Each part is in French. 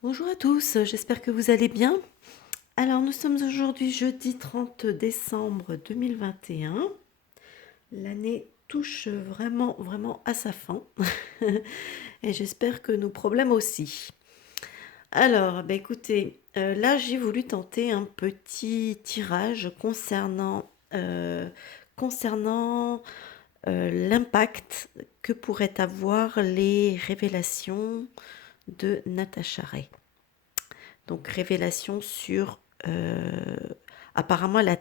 Bonjour à tous, j'espère que vous allez bien. Alors, nous sommes aujourd'hui jeudi 30 décembre 2021. L'année touche vraiment, vraiment à sa fin. Et j'espère que nos problèmes aussi. Alors, bah écoutez, là j'ai voulu tenter un petit tirage concernant l'impact que pourraient avoir les révélations de Natacha Ray. Donc révélation sur... apparemment, elle a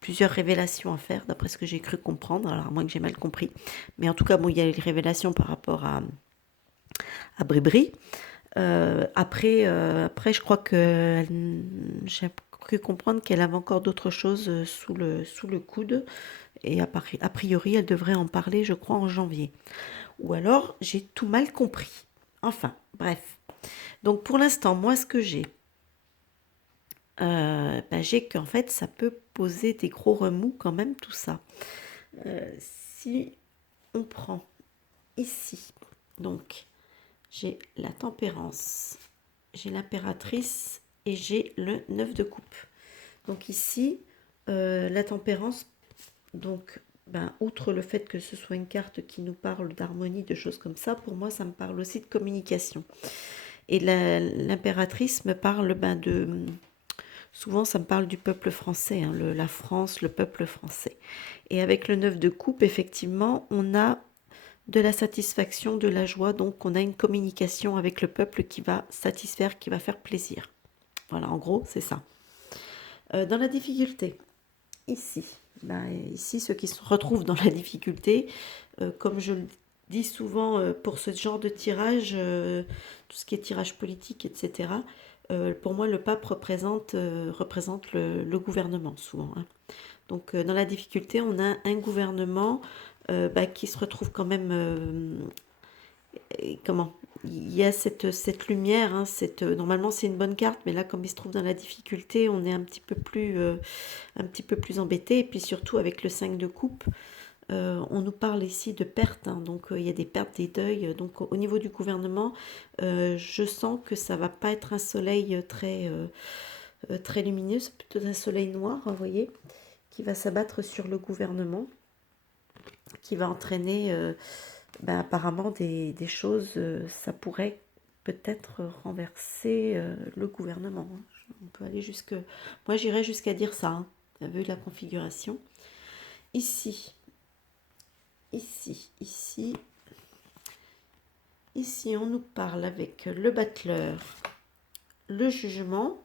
plusieurs révélations à faire, d'après ce que j'ai cru comprendre, alors à moins que j'ai mal compris. Mais en tout cas, bon, il y a les révélations par rapport à Bribri. Après, je crois que j'ai cru comprendre qu'elle avait encore d'autres choses sous le coude. Et a priori, elle devrait en parler, je crois, en janvier. Ou alors, j'ai tout mal compris. Enfin, bref. Donc pour l'instant, moi, ce que j'ai qu'en fait, ça peut poser des gros remous quand même, tout ça. Si on prend ici, donc j'ai la tempérance, j'ai l'impératrice et j'ai le 9 de coupe. Donc ici, la tempérance, donc outre le fait que ce soit une carte qui nous parle d'harmonie, de choses comme ça, pour moi, ça me parle aussi de communication. Et l'impératrice me parle de... Souvent, ça me parle du peuple français, hein, la France, le peuple français. Et avec le 9 de coupe, effectivement, on a de la satisfaction, de la joie, donc on a une communication avec le peuple qui va satisfaire, qui va faire plaisir. Voilà, en gros, c'est ça. Dans la difficulté, ici, ici, ceux qui se retrouvent dans la difficulté, comme je le dis souvent pour ce genre de tirage, tout ce qui est tirage politique, etc., pour moi, le pape représente le gouvernement, souvent, hein. Donc, dans la difficulté, on a un gouvernement qui se retrouve quand même... comment il y a cette lumière, hein, normalement c'est une bonne carte, mais là comme il se trouve dans la difficulté, on est un petit peu plus embêté. Et puis surtout avec le 5 de coupe, on nous parle ici de pertes, hein, donc il y a des pertes, des deuils. Donc au niveau du gouvernement, je sens que ça va pas être un soleil très lumineux, c'est plutôt un soleil noir, vous voyez, qui va s'abattre sur le gouvernement, qui va entraîner apparemment des choses, ça pourrait peut-être renverser le gouvernement, hein. On peut aller jusque... Moi j'irais jusqu'à dire ça, hein, vu la configuration. Ici, ici, ici, ici, on nous parle avec le battleur, le jugement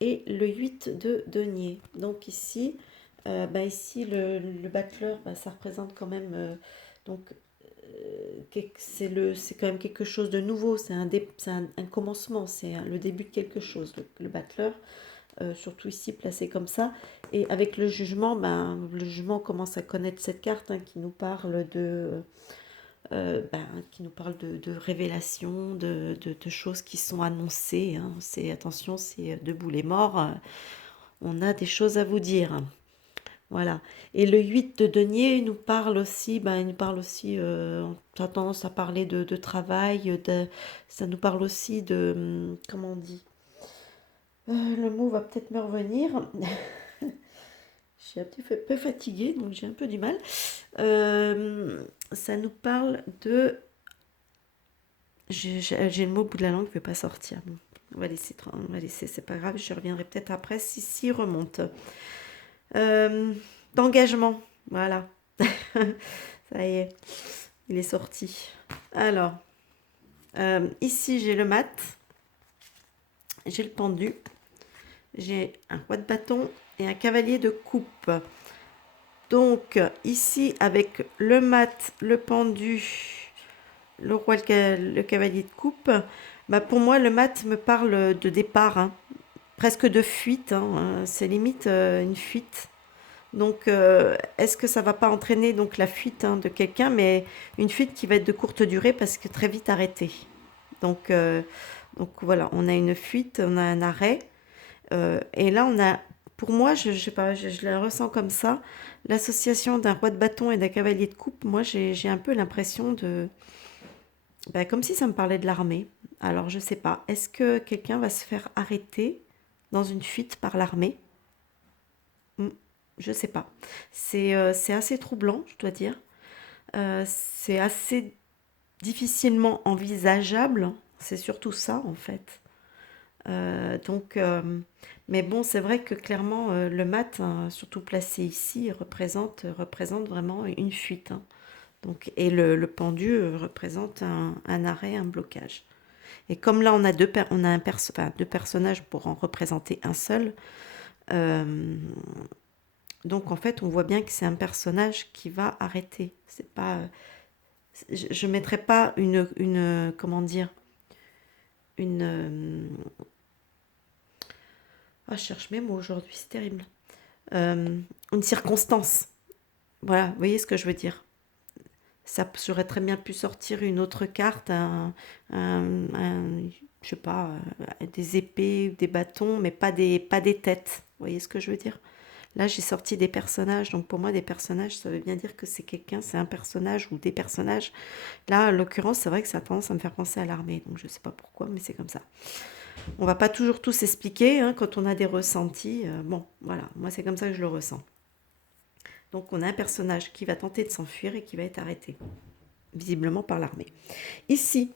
et le 8 de denier. Donc ici, ici le battleur, ça représente quand même donc c'est quand même quelque chose de nouveau, c'est un commencement, c'est le début de quelque chose, le battleur, surtout ici placé comme ça. Et avec le jugement commence à connaître cette carte, hein, qui nous parle de révélations, de choses qui sont annoncées, hein. Attention, c'est debout les morts, on a des choses à vous dire. Voilà. Et le 8 de denier il nous parle aussi, on a tendance à parler de travail, ça nous parle aussi de, comment on dit, le mot va peut-être me revenir. Je suis un petit peu fatiguée, donc j'ai un peu du mal. Ça nous parle de... J'ai le mot au bout de la langue qui ne veut pas sortir. Bon, on va laisser, c'est pas grave, je reviendrai peut-être après si remonte. Euh, D'engagement, voilà. Ça y est, il est sorti. Alors, ici j'ai le mat, j'ai le pendu, j'ai un roi de bâton et un cavalier de coupe. Donc ici avec le mat, le pendu, le roi, le cavalier de coupe, pour moi le mat me parle de départ, hein, presque de fuite, hein, c'est limite une fuite. Donc, est-ce que ça va pas entraîner donc la fuite, hein, de quelqu'un, mais une fuite qui va être de courte durée parce que très vite arrêtée. Donc, voilà, on a une fuite, on a un arrêt, et là on a, pour moi, je sais pas, je la ressens comme ça, l'association d'un roi de bâton et d'un cavalier de coupe. Moi, j'ai un peu l'impression Bah, comme si ça me parlait de l'armée. Alors, je sais pas. Est-ce que quelqu'un va se faire arrêter dans une fuite par l'armée? Hmm, je sais pas. C'est assez troublant, je dois dire. C'est assez difficilement envisageable. C'est surtout ça, en fait. Donc, mais bon, c'est vrai que clairement, le mat, hein, surtout placé ici, représente vraiment une fuite, hein. Donc, et le pendu représente un arrêt, un blocage. Et comme là, on a enfin, deux personnages pour en représenter un seul, euh, donc en fait, on voit bien que c'est un personnage qui va arrêter. C'est pas, je ne mettrais pas comment dire, une, ah, je cherche mes mots aujourd'hui, c'est terrible. Une circonstance. Voilà, vous voyez ce que je veux dire. Ça j'aurais très bien pu sortir une autre carte, je sais pas, des épées, des bâtons, mais pas des têtes. Vous voyez ce que je veux dire? Là, j'ai sorti des personnages, donc pour moi, des personnages, ça veut bien dire que c'est quelqu'un, c'est un personnage ou des personnages. Là, en l'occurrence, c'est vrai que ça a tendance à me faire penser à l'armée, donc je sais pas pourquoi, mais c'est comme ça. On va pas toujours tout s'expliquer, hein, quand on a des ressentis. Bon, voilà, moi c'est comme ça que je le ressens. Donc on a un personnage qui va tenter de s'enfuir et qui va être arrêté, visiblement par l'armée. Ici,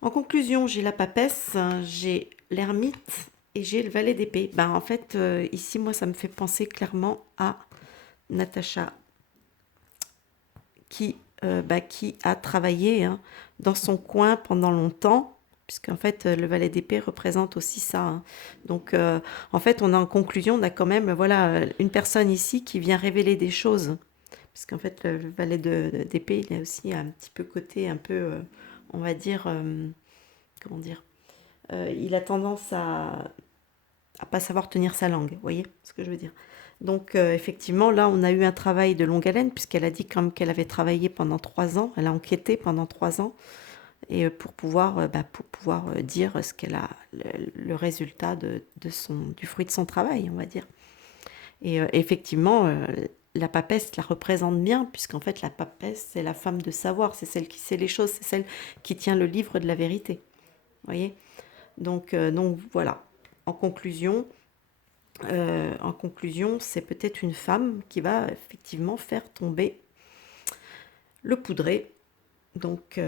en conclusion, j'ai la papesse, j'ai l'ermite et j'ai le valet d'épée. Ben, en fait, ici, moi, ça me fait penser clairement à Natacha qui a travaillé, hein, dans son coin pendant longtemps, puisqu'en fait, le valet d'épée représente aussi ça, hein. Donc, en fait, on a en conclusion, on a quand même, voilà, une personne ici qui vient révéler des choses. Parce qu'en fait, le valet d'épée, il a aussi un petit peu côté, un peu, on va dire, comment dire, il a tendance à pas savoir tenir sa langue, vous voyez ce que je veux dire. Donc effectivement, là, on a eu un travail de longue haleine, puisqu'elle a dit quand même qu'elle avait travaillé pendant 3 ans, elle a enquêté pendant 3 ans, et pour pouvoir dire ce qu'elle a, le résultat du fruit de son travail, on va dire. Et effectivement, la papesse la représente bien, puisqu'en fait, la papesse, c'est la femme de savoir, c'est celle qui sait les choses, c'est celle qui tient le livre de la vérité. Vous voyez? Donc voilà. En conclusion, c'est peut-être une femme qui va effectivement faire tomber le poudré. Donc,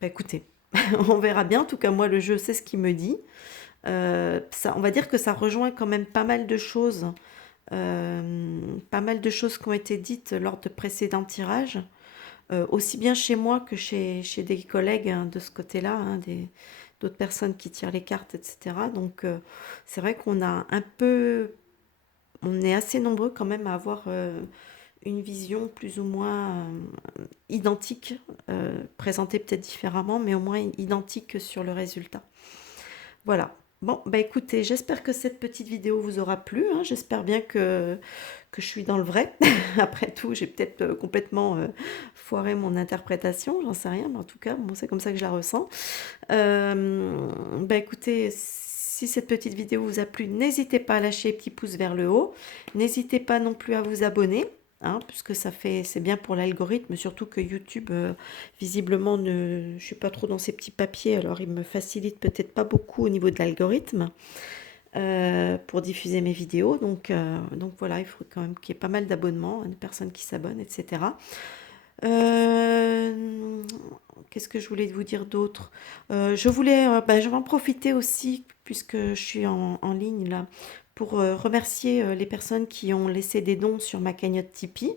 bah écoutez, on verra bien. En tout cas, moi, le jeu, c'est ce qu'il me dit. Ça, on va dire que ça rejoint quand même pas mal de choses qui ont été dites lors de précédents tirages, aussi bien chez moi que chez des collègues, hein, de ce côté-là, hein, d'autres personnes qui tirent les cartes, etc. Donc, c'est vrai on est assez nombreux quand même à avoir une vision plus ou moins identique, présentée peut-être différemment, mais au moins identique sur le résultat. Voilà. Bon, bah écoutez, j'espère que cette petite vidéo vous aura plu, hein. J'espère bien que je suis dans le vrai. Après tout, j'ai peut-être complètement foiré mon interprétation, j'en sais rien, mais en tout cas, bon, c'est comme ça que je la ressens. Bah écoutez, si cette petite vidéo vous a plu, n'hésitez pas à lâcher les petits pouces vers le haut. N'hésitez pas non plus à vous abonner, hein, puisque c'est bien pour l'algorithme, surtout que YouTube, visiblement, je suis pas trop dans ces petits papiers, alors il me facilite peut-être pas beaucoup au niveau de l'algorithme, pour diffuser mes vidéos. Donc voilà, il faut quand même qu'il y ait pas mal d'abonnements, de personnes qui s'abonnent, etc. Qu'est-ce que je voulais vous dire d'autre? Je vais en profiter aussi, puisque je suis en ligne là, pour remercier les personnes qui ont laissé des dons sur ma cagnotte Tipeee,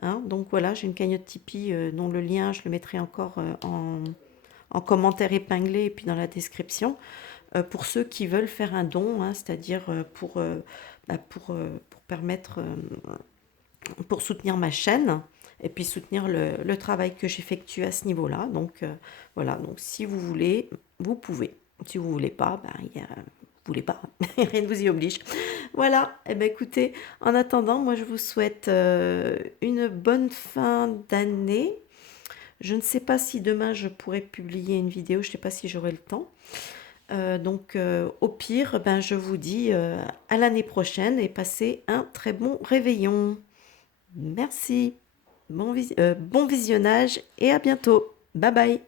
hein. Donc voilà, j'ai une cagnotte Tipeee dont le lien, je le mettrai encore en commentaire épinglé et puis dans la description, pour ceux qui veulent faire un don, hein, c'est-à-dire pour permettre, pour soutenir ma chaîne et puis soutenir le travail que j'effectue à ce niveau-là. Donc voilà, donc si vous voulez, vous pouvez. Si vous voulez pas, vous voulez pas, rien ne vous y oblige. Voilà, et ben écoutez, en attendant, moi je vous souhaite une bonne fin d'année. Je ne sais pas si demain je pourrai publier une vidéo, je ne sais pas si j'aurai le temps. Donc au pire, ben, je vous dis à l'année prochaine et passez un très bon réveillon. Merci, bon visionnage et à bientôt. Bye bye!